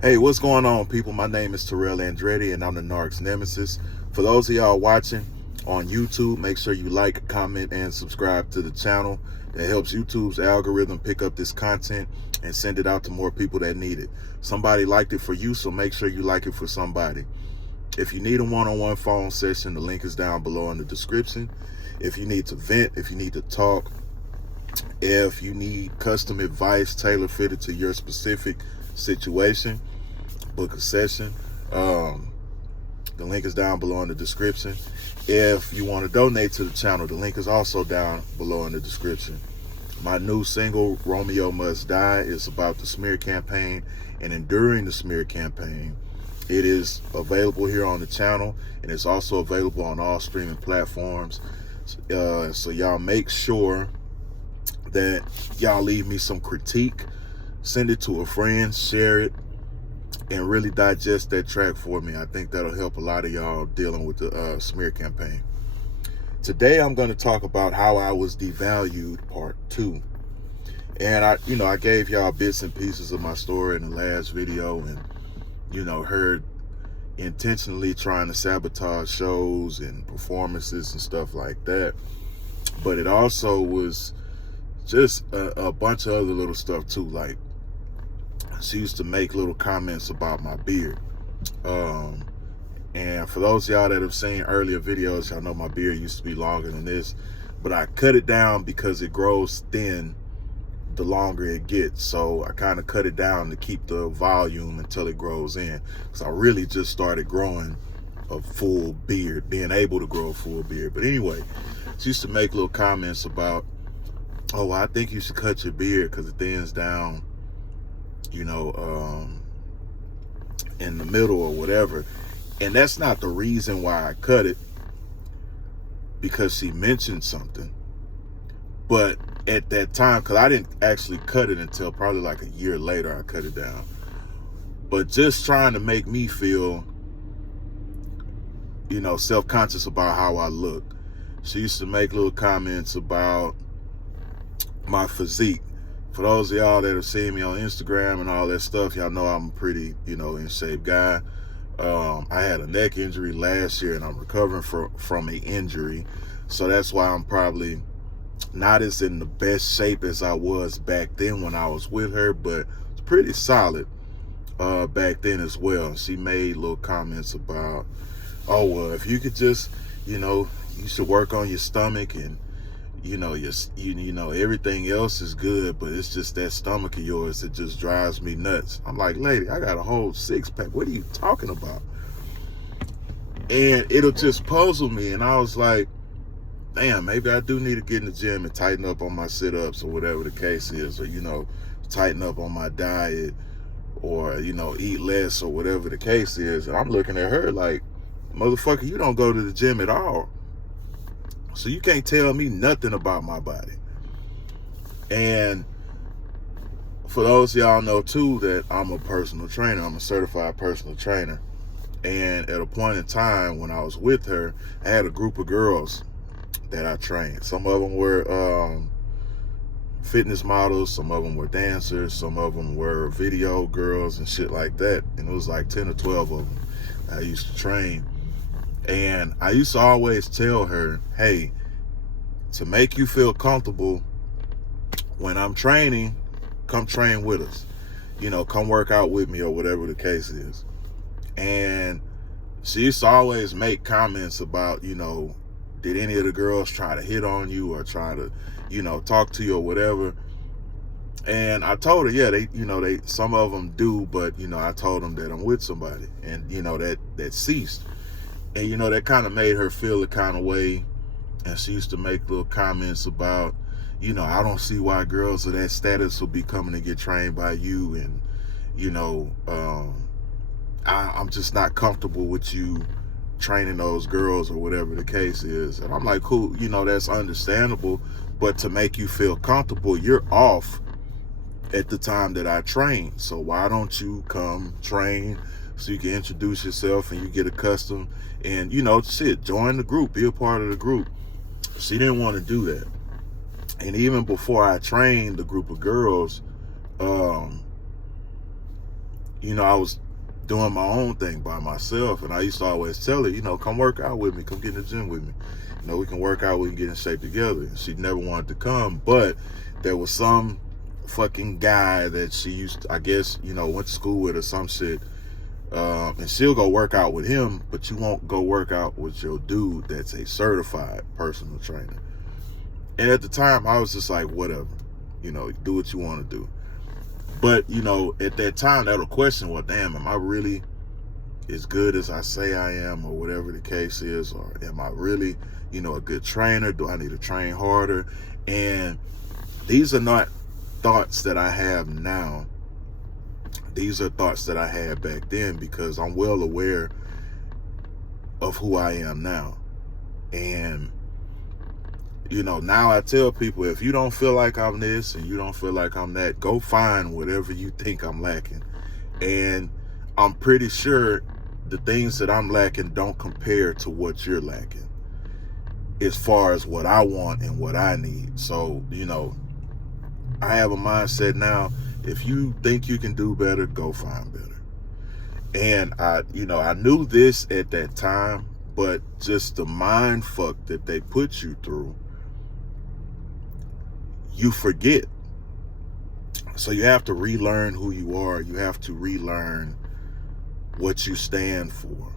Hey, what's going on, people? My name is Terrell Andretti, and I'm the Narc's Nemesis. For those of y'all watching on YouTube, make sure you like, comment, and subscribe to the channel. That helps YouTube's algorithm pick up this content and send it out to more people that need it. Somebody liked it for you, so make sure you like it for somebody. If you need a one-on-one phone session, the link is down below in the description. If you need to vent, if you need to talk, if you need custom advice tailor-fitted to your specific situation, book a session. The link is down below in the description. If you want to donate to the channel, the link is also down below in the description. My new single, Romeo Must Die, is about the smear campaign and enduring the smear campaign. It is available here on the channel, and it's also available on all streaming platforms. So y'all make sure that y'all leave me some critique, send it to a friend, share it, and really digest that track for me. I think that'll help a lot of y'all dealing with the smear campaign. Today, I'm going to talk about How I Was Devalued, Part 2. And I gave y'all bits and pieces of my story in the last video, and, heard intentionally trying to sabotage shows and performances and stuff like that. But it also was just a bunch of other little stuff too, like she used to make little comments about my beard. And for those of y'all that have seen earlier videos, y'all know my beard used to be longer than this, but I cut it down because it grows thin the longer it gets. So I kind of cut it down to keep the volume until it grows in. So I really just started growing a full beard, being able to grow a full beard. But anyway, she used to make little comments about, oh, I think you should cut your beard because it thins down, in the middle or whatever. And that's not the reason why I cut it, because she mentioned something. But at that time, because I didn't actually cut it until probably like a year later, I cut it down. But just trying to make me feel, self-conscious about how I look. She used to make little comments about my physique. For those of y'all that have seen me on Instagram and all that stuff, y'all know I'm a pretty, in shape guy. I had a neck injury last year, and I'm recovering from an injury. So that's why I'm probably not as in the best shape as I was back then when I was with her, but it's pretty solid back then as well. She made little comments about, oh, well, if you could just, you should work on your stomach, and everything else is good, but it's just that stomach of yours that just drives me nuts. I'm like, lady, I got a whole six-pack. What are you talking about? And it'll just puzzle me. And I was like, damn, maybe I do need to get in the gym and tighten up on my sit-ups or whatever the case is, or, tighten up on my diet, or, eat less or whatever the case is. And I'm looking at her like, motherfucker, you don't go to the gym at all. So you can't tell me nothing about my body. And for those of y'all know too that I'm a personal trainer. I'm a certified personal trainer. And at a point in time when I was with her, I had a group of girls that I trained. Some of them were fitness models, some of them were dancers, some of them were video girls and shit like that. And it was like 10 or 12 of them I used to train. And I used to always tell her, hey, to make you feel comfortable when I'm training, come train with us. Come work out with me or whatever the case is. And she used to always make comments about, did any of the girls try to hit on you or try to, talk to you or whatever? And I told her, yeah, they some of them do, but, I told them that I'm with somebody, and, that ceased. And, that kind of made her feel a kind of way. And she used to make little comments about, I don't see why girls of that status will be coming to get trained by you. And, I'm just not comfortable with you training those girls or whatever the case is. And I'm like, cool, that's understandable. But to make you feel comfortable, you're off at the time that I train. So why don't you come train so you can introduce yourself and you get accustomed and, join the group, be a part of the group. She didn't want to do that. And even before I trained the group of girls, I was doing my own thing by myself, and I used to always tell her, come work out with me, come get in the gym with me. We can work out, we can get in shape together. And she never wanted to come, but there was some fucking guy that she used to, I guess, went to school with or some shit. And she'll go work out with him, but you won't go work out with your dude that's a certified personal trainer. And at the time, I was just like, whatever, do what you want to do. But, at that time, that would question, well, damn, am I really as good as I say I am, or whatever the case is? Or am I really, a good trainer? Do I need to train harder? And these are not thoughts that I have now. These are thoughts that I had back then, because I'm well aware of who I am now. And, now I tell people, if you don't feel like I'm this and you don't feel like I'm that, go find whatever you think I'm lacking. And I'm pretty sure the things that I'm lacking don't compare to what you're lacking as far as what I want and what I need. So, I have a mindset now, if you think you can do better, go find better. And I knew this at that time, but just the mind fuck that they put you through, you forget. So you have to relearn who you are. You have to relearn what you stand for.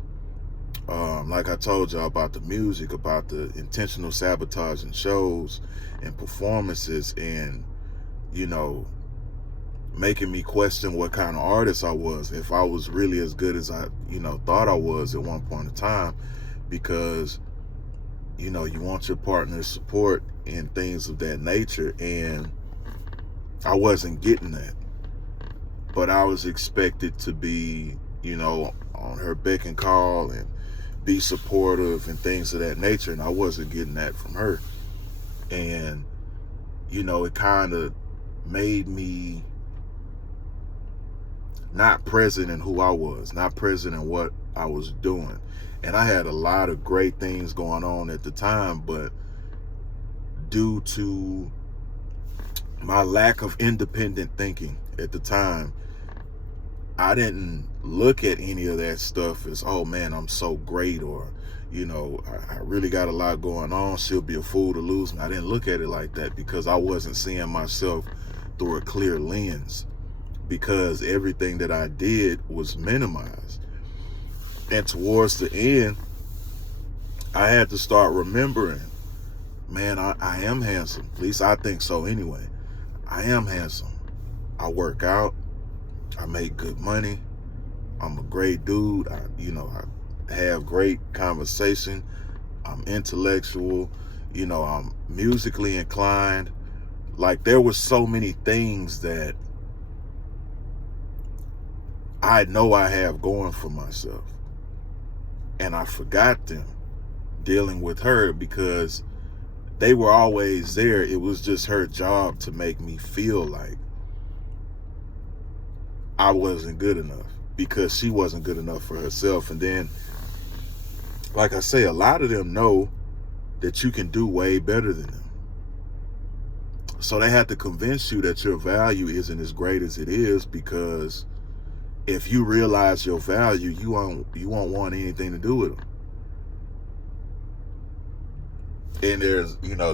Like I told y'all about the music, about the intentional sabotaging shows and performances, and, making me question what kind of artist I was, if I was really as good as I, thought I was at one point in time. Because, you want your partner's support and things of that nature, and I wasn't getting that. But I was expected to be, on her beck and call and be supportive and things of that nature, and I wasn't getting that from her. And, it kind of made me not present in who I was, not present in what I was doing. And I had a lot of great things going on at the time, but due to my lack of independent thinking at the time, I didn't look at any of that stuff as, oh man, I'm so great, or, I really got a lot going on, she'll be a fool to lose me. I didn't look at it like that, because I wasn't seeing myself through a clear lens, because everything that I did was minimized. And towards the end, I had to start remembering, man, I am handsome. At least I think so anyway. I am handsome. I work out. I make good money. I'm a great dude. I have great conversation. I'm intellectual. I'm musically inclined. Like, there were so many things that I know I have going for myself. And I forgot them dealing with her, because they were always there. It was just her job to make me feel like I wasn't good enough, because she wasn't good enough for herself. And then, like I say, a lot of them know that you can do way better than them. So they have to convince you that your value isn't as great as it is, because if you realize your value, you won't want anything to do with them. And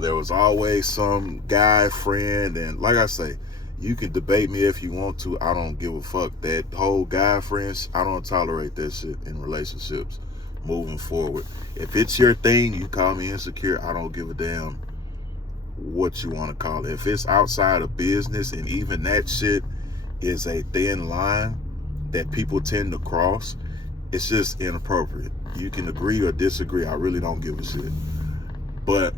there was always some guy friend, and like I say, you can debate me if you want to. I don't give a fuck. That whole guy friends, I don't tolerate that shit in relationships moving forward. If it's your thing, you call me insecure, I don't give a damn what you want to call it. If it's outside of business, and even that shit is a thin line that people tend to cross, it's just inappropriate. You can agree or disagree. I really don't give a shit. But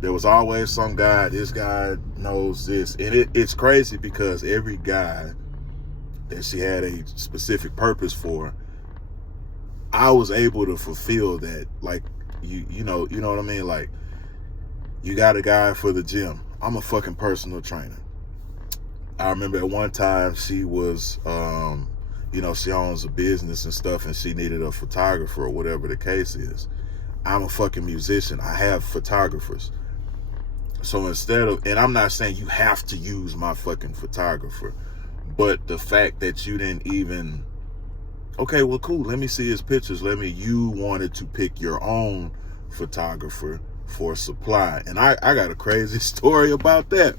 there was always some guy, this guy knows this. And it's crazy, because every guy that she had a specific purpose for, I was able to fulfill that. Like, you know what I mean? Like, you got a guy for the gym. I'm a fucking personal trainer. I remember at one time she was, she owns a business and stuff, and she needed a photographer or whatever the case is. I'm a fucking musician. I have photographers. So instead of, and I'm not saying you have to use my fucking photographer, But the fact that you didn't even, okay, well, cool, let me see his pictures. You wanted to pick your own photographer for supply. And I got a crazy story about that.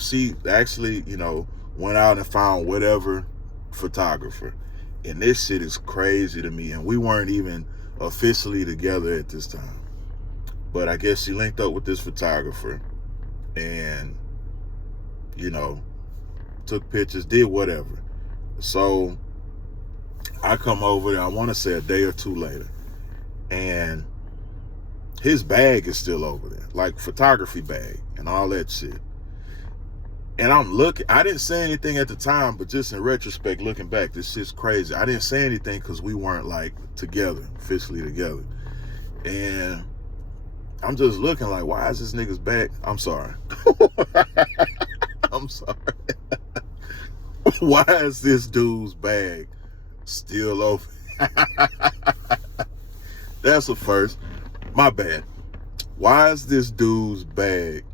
She actually, went out and found whatever photographer. And this shit is crazy to me. And we weren't even officially together at this time. But I guess she linked up with this photographer and, took pictures, did whatever. So I come over there, I want to say a day or two later, and his bag is still over there, like photography bag and all that shit. And I'm looking, I didn't say anything at the time, but just in retrospect, looking back, this shit's crazy. I didn't say anything because we weren't like together, officially together. And I'm just looking like, why is this nigga's bag? I'm sorry. I'm sorry. Why is this dude's bag still over? That's a first. My bad. Why is this dude's bag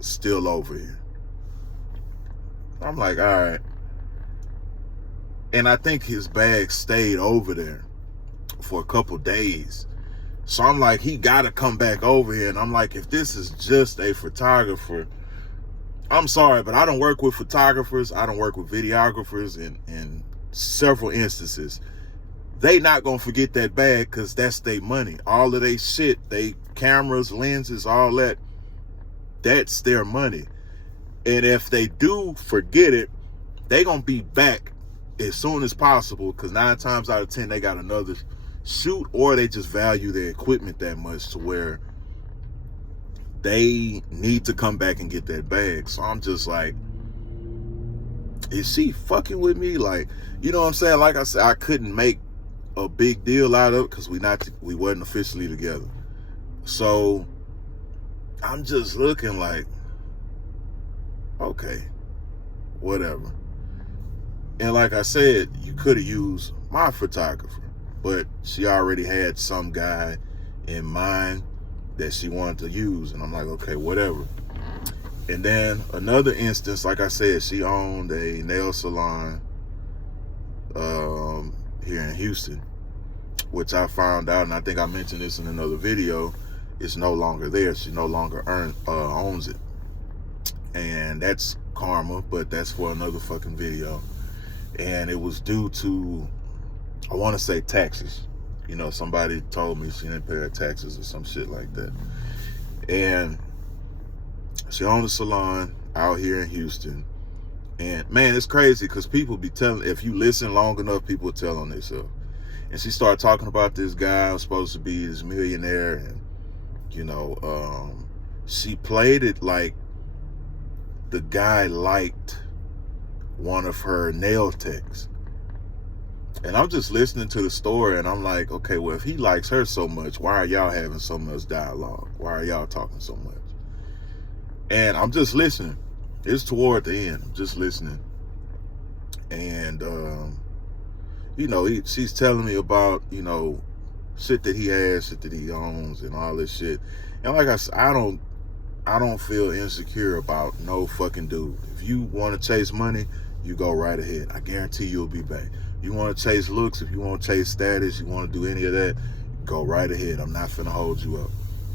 still over here? I'm like, all right. And I think his bag stayed over there for a couple days. So I'm like, he got to come back over here. And I'm like, if this is just a photographer, I'm sorry, but I don't work with photographers. I don't work with videographers in several instances. They not going to forget that bag because that's their money. All of their shit, they cameras, lenses, all that, that's their money. And if they do forget it, they going to be back as soon as possible because 9 times out of 10, they got another shoot, or they just value their equipment that much to where they need to come back and get that bag. So I'm just like, is she fucking with me? Like, you know what I'm saying? Like I said, I couldn't make a big deal out of it because we wasn't officially together. So I'm just looking like, okay, whatever. And like I said, you could have used my photographer, but she already had some guy in mind that she wanted to use. And I'm like, okay, whatever. And then another instance, like I said, she owned a nail salon here in Houston, which I found out, and I think I mentioned this in another video, it's no longer there. She no longer owns it. And that's karma, but that's for another fucking video. And it was due to, I want to say, taxes. Somebody told me she didn't pay her taxes or some shit like that. And she owned a salon out here in Houston. And man, it's crazy because people be telling, if you listen long enough, people will tell on themselves. And she started talking about this guy who's supposed to be this millionaire. And, she played it like the guy liked one of her nail techs. And I'm just listening to the story and I'm like, okay, well, if he likes her so much, why are y'all having so much dialogue? Why are y'all talking so much? And I'm just listening. It's toward the end. I'm just listening. And, she's telling me about, shit that he has, shit that he owns and all this shit. And like I said, I don't feel insecure about no fucking dude. If you want to chase money, you go right ahead. I guarantee you'll be back. You want to chase looks, if you want to chase status, you want to do any of that, go right ahead. I'm not finna hold you up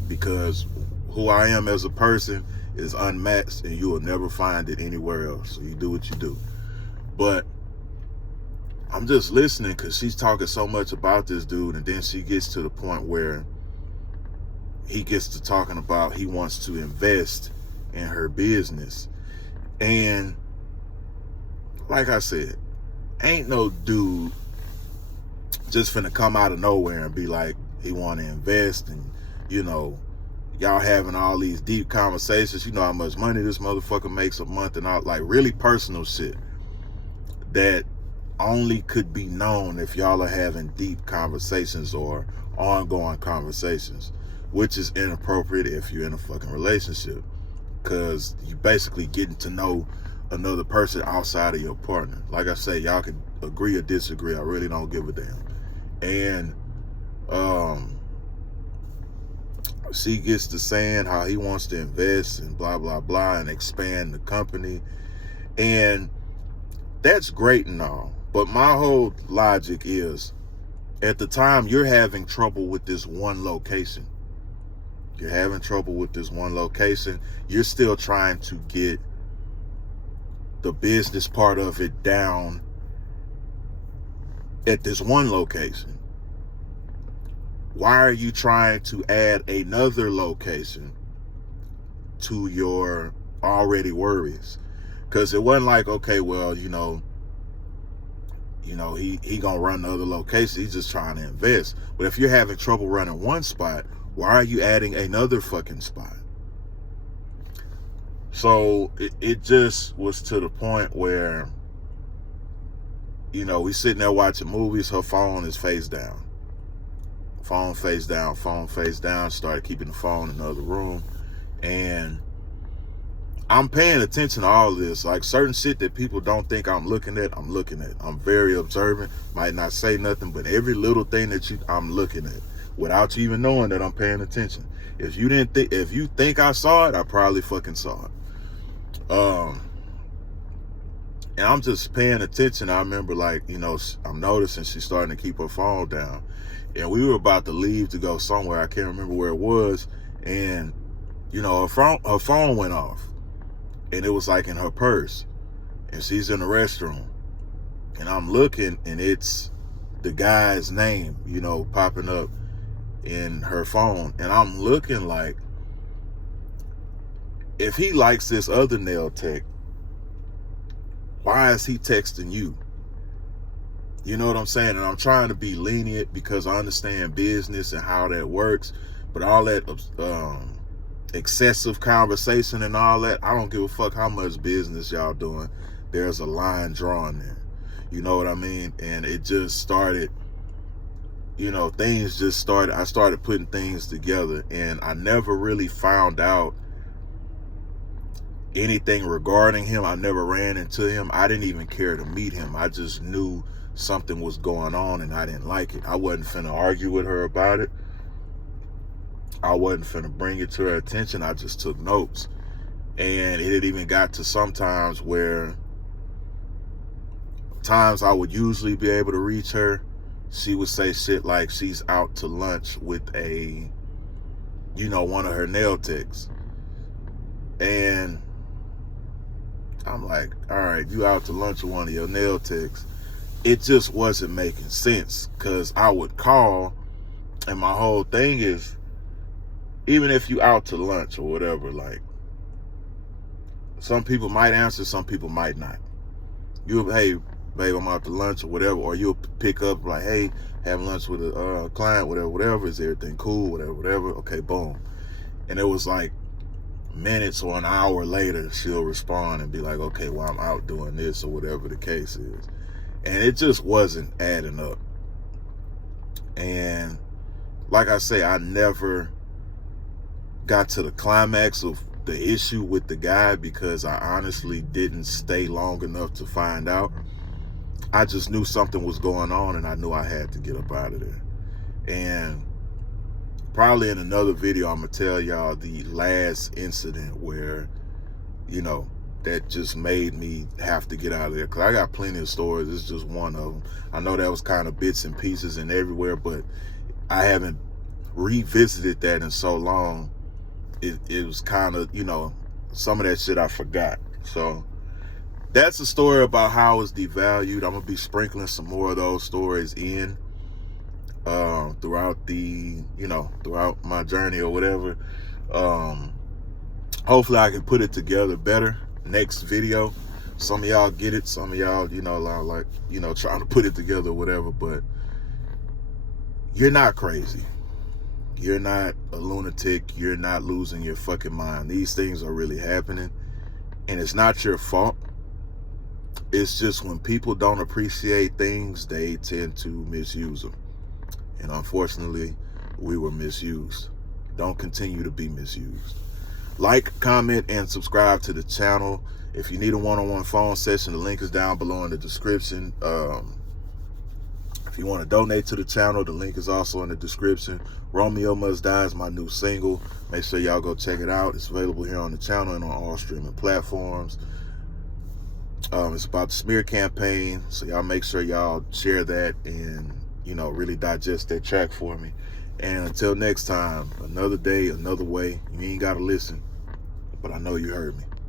because who I am as a person is unmatched and you will never find it anywhere else. So you do what you do. But I'm just listening because she's talking so much about this dude, and then she gets to the point where he gets to talking about he wants to invest in her business. And like I said, ain't no dude just finna come out of nowhere and be like, he want to invest, and y'all having all these deep conversations. You know how much money this motherfucker makes a month and all, like really personal shit that only could be known if y'all are having deep conversations or ongoing conversations, which is inappropriate if you're in a fucking relationship because you basically getting to know another person outside of your partner. Like I say, y'all can agree or disagree. I really don't give a damn. And she gets to saying how he wants to invest and blah blah blah and expand the company. And that's great and all. But my whole logic is, at the time, you're having trouble with this one location. You're having trouble with this one location. You're still trying to get the business part of it down at this one location. Why are you trying to add another location to your already worries? Because it wasn't like, okay, well, he gonna run the other location. He's just trying to invest. But if you're having trouble running one spot, why are you adding another fucking spot? So it just was to the point where, we sitting there watching movies. Her phone is face down. Phone face down, phone face down. Started keeping the phone in the other room. And I'm paying attention to all this. Like, certain shit that people don't think I'm looking at, I'm looking at. I'm very observant. Might not say nothing, but every little thing that I'm looking at without you even knowing that I'm paying attention. If you think I saw it, I probably fucking saw it. And I'm just paying attention. I remember, I'm noticing she's starting to keep her phone down. And we were about to leave to go somewhere. I can't remember where it was. And, her phone went off. And it was like in her purse. And she's in the restroom. And I'm looking, and it's the guy's name, popping up in her phone. And I'm looking like, if he likes this other nail tech, why is he texting you? You know what I'm saying? And I'm trying to be lenient because I understand business and how that works. But all that excessive conversation and all that, I don't give a fuck how much business y'all doing. There's a line drawn there. You know what I mean? And it just started, things just started. I started putting things together, and I never really found out anything regarding him. I never ran into him. I didn't even care to meet him. I just knew something was going on, and I didn't like it. I wasn't finna argue with her about it. I wasn't finna bring it to her attention. I just took notes. And it had even got to sometimes where times I would usually be able to reach her, she would say shit like she's out to lunch with one of her nail techs. And I'm like, all right, you out to lunch with one of your nail techs. It just wasn't making sense, because I would call, and my whole thing is, even if you out to lunch or whatever, like, some people might answer, some people might not. Hey, babe, I'm out to lunch or whatever, or you'll pick up like, hey, have lunch with a client, whatever, is everything cool, whatever, okay, boom. And it was like minutes or an hour later, she'll respond and be like, okay, well, I'm out doing this or whatever the case is. And it just wasn't adding up. And like I say, I never got to the climax of the issue with the guy because I honestly didn't stay long enough to find out. I just knew something was going on, and I knew I had to get up out of there. And probably in another video, I'm going to tell y'all the last incident where, that just made me have to get out of there. Because I got plenty of stories. It's just one of them. I know that was kind of bits and pieces and everywhere, but I haven't revisited that in so long. It was kind of, some of that shit I forgot. So that's a story about how I was devalued. I'm going to be sprinkling some more of those stories in throughout throughout my journey or whatever. Hopefully I can put it together better next video. Some of y'all get it. Some of y'all, trying to put it together or whatever. But you're not crazy. You're not a lunatic. You're not losing your fucking mind. These things are really happening. And it's not your fault. It's just when people don't appreciate things, they tend to misuse them. And unfortunately, we were misused. Don't continue to be misused. Like, comment, and subscribe to the channel. If you need a one-on-one phone session, the link is down below in the description. If you want to donate to the channel, the link is also in the description. Romeo Must Die is my new single. Make sure y'all go check it out. It's available here on the channel and on all streaming platforms. It's about the smear campaign. So y'all make sure y'all share that and, really digest that track for me. And until next time, another day, another way. You ain't got to listen, but I know you heard me.